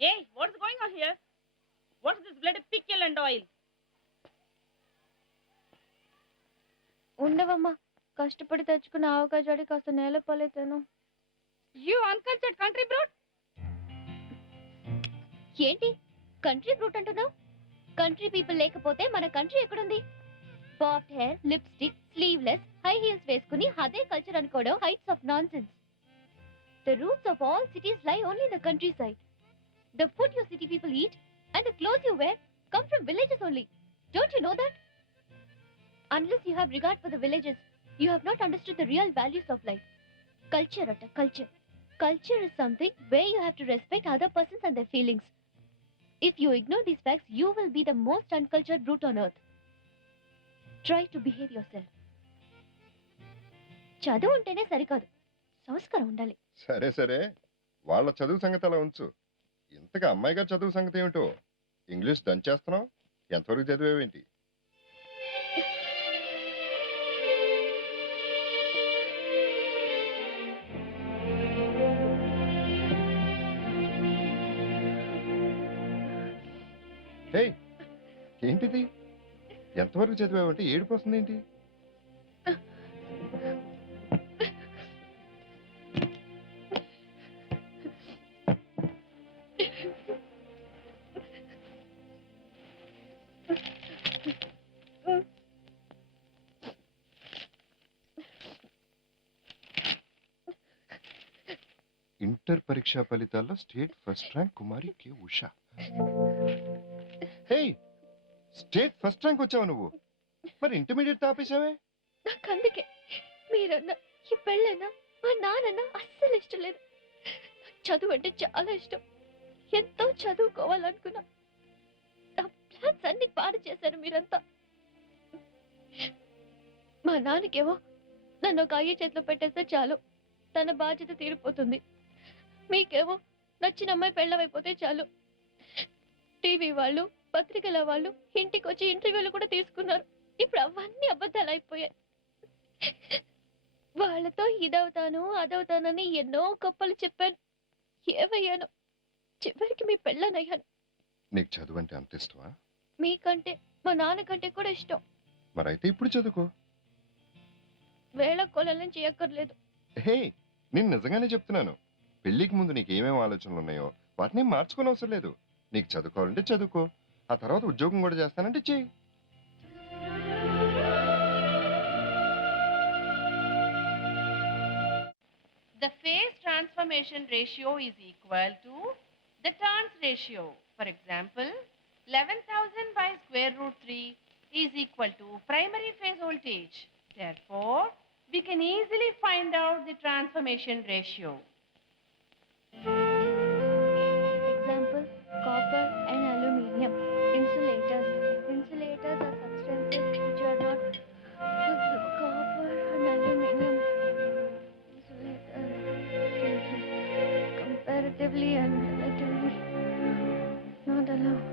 Hey, what's going on here? What's this bloody pickle and oil? ఉండవమ్మా కష్టపడి తెచ్చుకున్న ఆవకాజాడి కాస్త నేల పాలైతాను. You uncultured country brute! ఏంటి కంట్రీ బ్రూట్ అంటున్నావు? కంట్రీ పీపుల్ లేకపోతే మన కంట్రీ ఎక్కడుంది? Popped hair, lipstick, sleeveless, high heels వేసుకుని అదే కల్చర్ అనుకోవడం heights of nonsense. The roots of all cities lie only in the countryside. The food your city people eat and the clothes you wear come from villages only. Don't you know that? Unless you have regard for the villages, you have not understood the real values of life. Culture atta culture. Culture is something where you have to respect other persons and their feelings. If you ignore these facts, you will be the most uncultured brute on earth. Try to behave yourself. చదువు ఉంటేనే సరికాదు, సంస్కారం ఉండాలి. సరే సరే, వాళ్ళ చదువు సంగతి అలా ఉంచు. ఇంతగా అమ్మాయి గారు చదువు సంగతి ఏమిటో? ఇంగ్లీష్ దంచేస్తున్నావు, ఎంతవరకు చదివేవేంటి? ఏంటిది? ఎంతవరకు చదివావంటే ఏడుపు వస్తుంది ఏంటి? ఇంటర్ పరీక్షా ఫలితాల్లో స్టేట్ ఫస్ట్ ర్యాంక్ కుమారి కే ఉషా. హే, స్టేట్ ఫస్ట్ ర్యాంక్ వచ్చావు నువ్వు. మరి ఇంటర్మీడియట్ ఆపేసావే? నాకు అందుకే మీరన్నా ఈ పెళ్ళైనా మా నాన్న అస్సలు ఇష్టం లేదు. చదువు అంటే చాలా ఇష్టం, ఎంతో చదువుకోవాలనుకున్నా. నా ప్లాన్స్ అన్ని పాడు చేశారు మీరంతా. మా నాన్నకేమో నన్ను ఒక అయ్య చేతిలో పెట్టేస్తే చాలు, తన బాధ్యత తీరిపోతుంది. మీకేమో నచ్చిన అమ్మాయి పెళ్ళమైపోతే చాలు. టీవీ వాళ్ళు, పత్రికల వాళ్ళు ఇంటికి వచ్చి ఇంటర్వ్యూలు కూడా తీసుకున్నారు. ఇప్పుడు అవన్నీ అబద్ధాలు అయిపోయాయి. వాళ్ళతో ఇదవుతాను అదవుతానని ఎన్నో గొప్పలు చెప్పాను. ఏమయ్యాను? చివరికి మీ పెళ్ళనయ్యాను. నీకు చదువు అంటే అంత ఇష్టమా? మీకంటే మా నాన్నకంటే కూడా ఇష్టం. మరైతే ఇప్పుడు చదువుకో. వేళ కొలలం చేయక్కర్లేదు. హే, నేను నిజంగానే చెప్తున్నాను. పెళ్లికి ముందు నీకు ఏమేమి ఆలోచనలు ఉన్నాయో వాటిని మార్చుకోని అవసరం లేదు. నీకు చదువుకోవాలంటే చదువుకో, ఆ తర్వాత ఉద్యోగం కూడా చేస్తానంటే చెయ్యి. The phase transformation ratio is equal to the turns ratio. For example, 11,000 by square root 3 is equal to primary phase voltage. Therefore, we can easily find out the transformation ratio. Example, copper and aluminium. Insulators. Insulators are substances which are not copper and aluminium. Insulators comparatively and relatively not allowed.